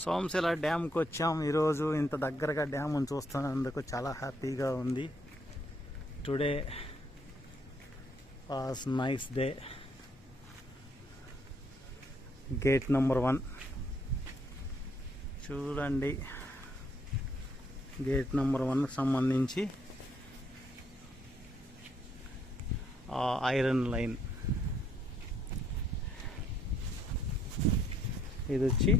సోమశిల డ్యామ్కి వచ్చాం ఈరోజు. ఇంత దగ్గరగా డ్యామ్ని చూస్తున్నందుకు చాలా హ్యాపీగా ఉంది. Today was nice day. Gate number 1 చూడండి. గేట్ నెంబర్ 1కి సంబంధించి ఐరన్ లైన్ ఇది వచ్చి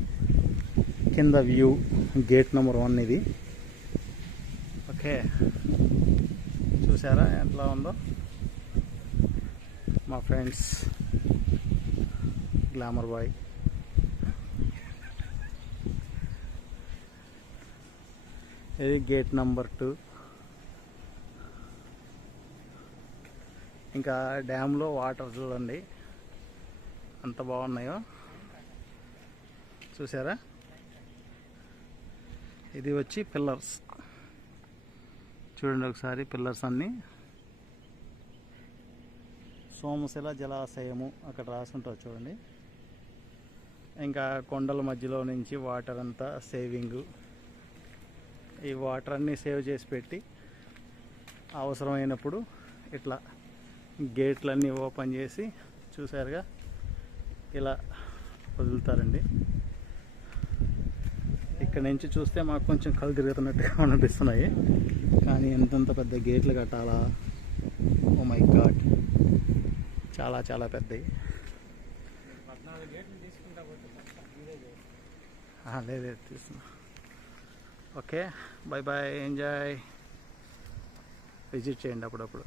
కింద వ్యూ. గేట్ నెంబర్ 1 ఇది. ఓకే, చూసారా ఎట్లా ఉందో? మా ఫ్రెండ్స్ గ్లామర్ బాయ్. ఇది గేట్ నెంబర్ 2. ఇంకా డ్యామ్లో వాటర్ చూడండి ఎంత బాగున్నాయో, చూసారా? ఇది వచ్చి పిల్లర్స్ చూడండి ఒకసారి. పిల్లర్స్ అన్నీ సోమశిల జలాశయము అక్కడ రాసుంటారు చూడండి. ఇంకా కొండల మధ్యలో నుంచి వాటర్ అంతా సేవింగ్. ఈ వాటర్ అన్నీ సేవ్ చేసి పెట్టి అవసరమైనప్పుడు ఇట్లా గేట్లన్నీ ఓపెన్ చేసి చూసారుగా ఇలా వదులుతారండి. ఇక్కడ నుంచి చూస్తే మాకు కొంచెం కళ్ళు తిరుగుతున్నట్టుగా అనిపిస్తున్నాయి, కానీ ఎంతంత పెద్ద గేట్లు కట్టాలా? ఓ మై గాడ్, చాలా చాలా పెద్దవి. లేదు తీసుకున్నా. Okay, bye bye, enjoy. Visit చేయండి అప్పుడప్పుడు.